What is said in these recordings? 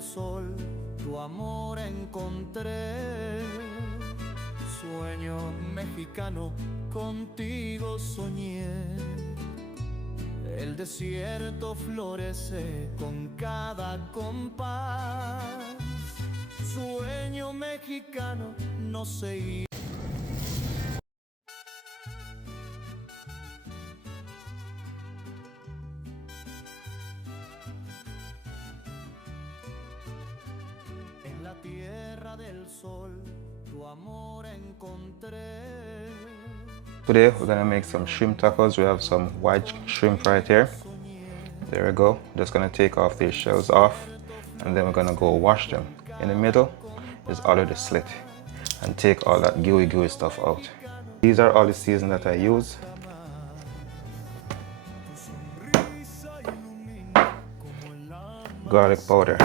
sol, tu amor encontré. Sueño mexicano, contigo soñé. El desierto florece con cada compás. Sueño mexicano, no sé ir. En la tierra del sol, tu amor encontré. Today we're gonna make some shrimp tacos. We have some white shrimp right here. There we go. Just gonna take off these shells off, and then we're gonna go wash them. In the middle is already slit, and take all that gooey stuff out. These are all the seasonings that I use. Garlic powder,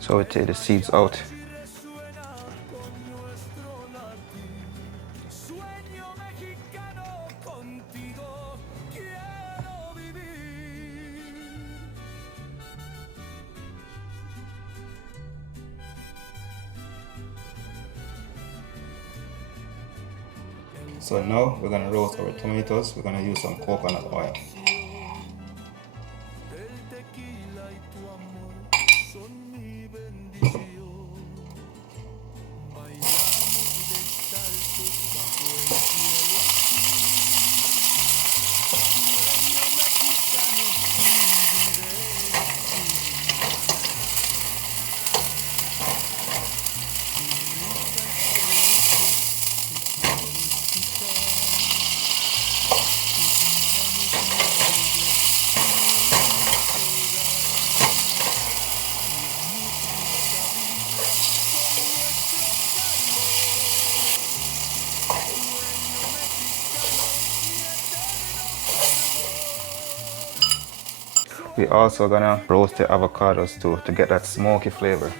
so we take the seeds out. So now we're gonna roast our tomatoes. We're gonna use some coconut oil. We're also gonna roast the avocados too to get that smoky flavor.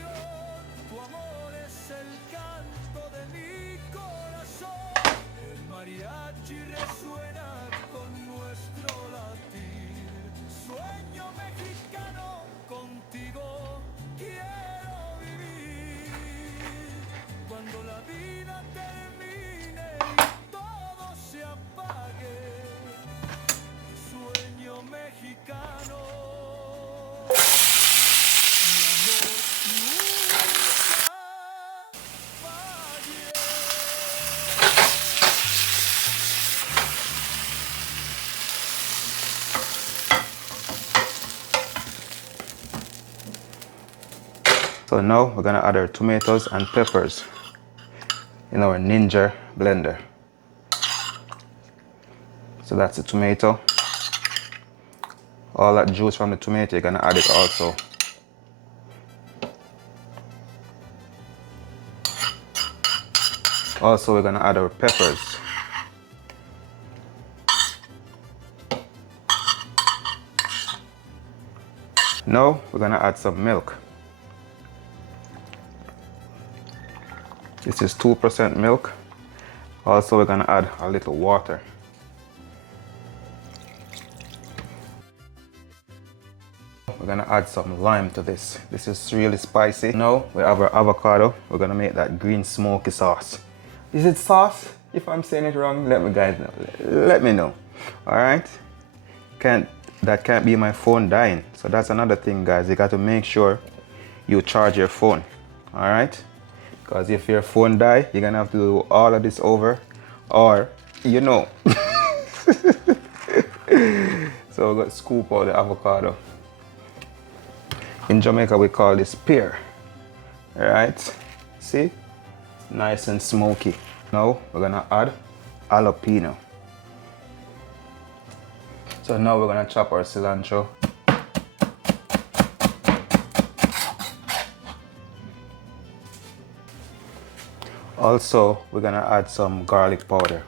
So now we're gonna add our tomatoes and peppers in our Ninja blender. So that's the tomato. All that juice from the tomato, you're gonna add it also. Also, we're gonna add our peppers. Now we're gonna add some milk. This is 2% milk. Also, we're gonna add a little water. We're gonna add some lime to this. This is really spicy. Now we have our avocado. We're gonna make that green smoky sauce. Is it sauce? If I'm saying it wrong, let me guys know. Let me know. All right. That can't be my phone dying. So that's another thing, guys. You got to make sure you charge your phone. All right. Because if your phone die, you're gonna have to do all of this over, or you know. So we're gonna scoop out the avocado. In Jamaica we call this pear. All right, see, nice and smoky. Now we're gonna add jalapeno. So now we're gonna chop our cilantro. Also, we're gonna add some garlic powder.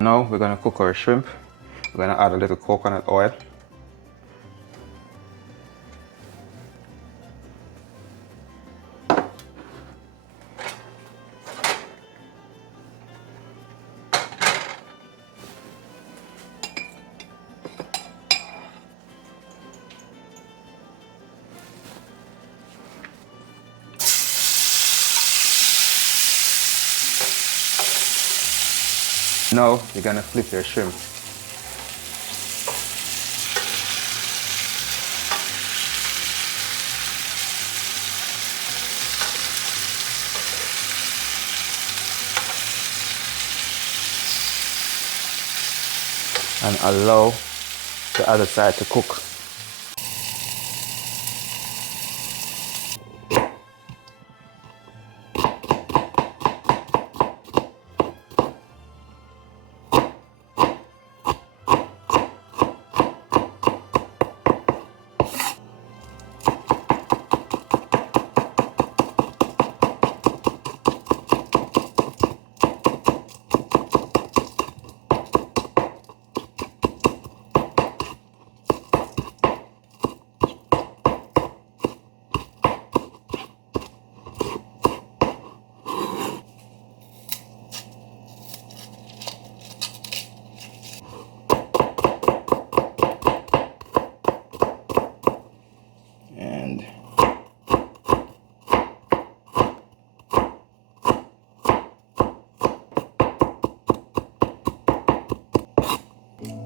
Now we're gonna cook our shrimp. We're gonna add a little coconut oil. Now you're gonna flip your shrimp. And allow the other side to cook.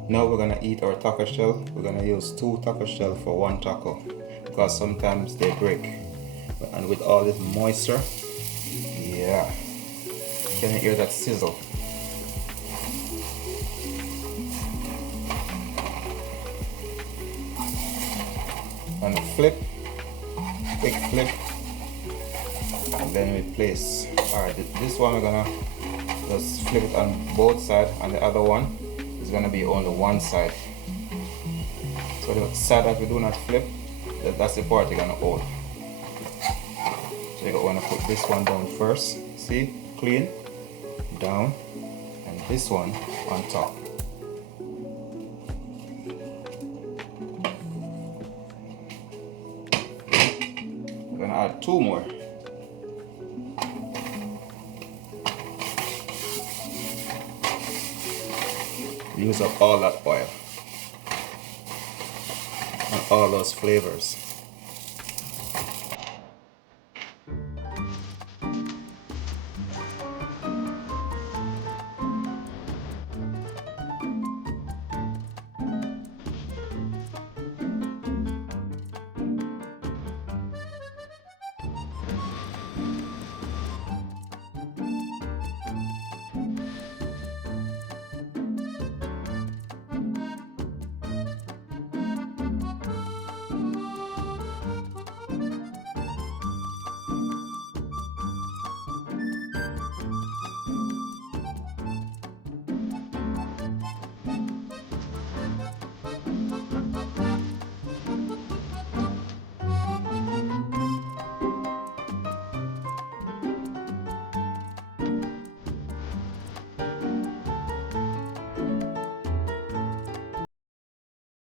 Now we're gonna eat our taco shell. We're gonna use 2 taco shell for 1 taco because sometimes they break. And with all this moisture, yeah, can you hear that sizzle? And flip, quick flip, and then we place. Alright, this one we're gonna just flip it on both sides, and the other one is gonna be on the one side. So the side that we do not flip, that's the part you're gonna hold. So you're gonna put this one down first. See, clean, down, and this one on top. We're gonna add 2 more. Use up all that oil and all those flavors.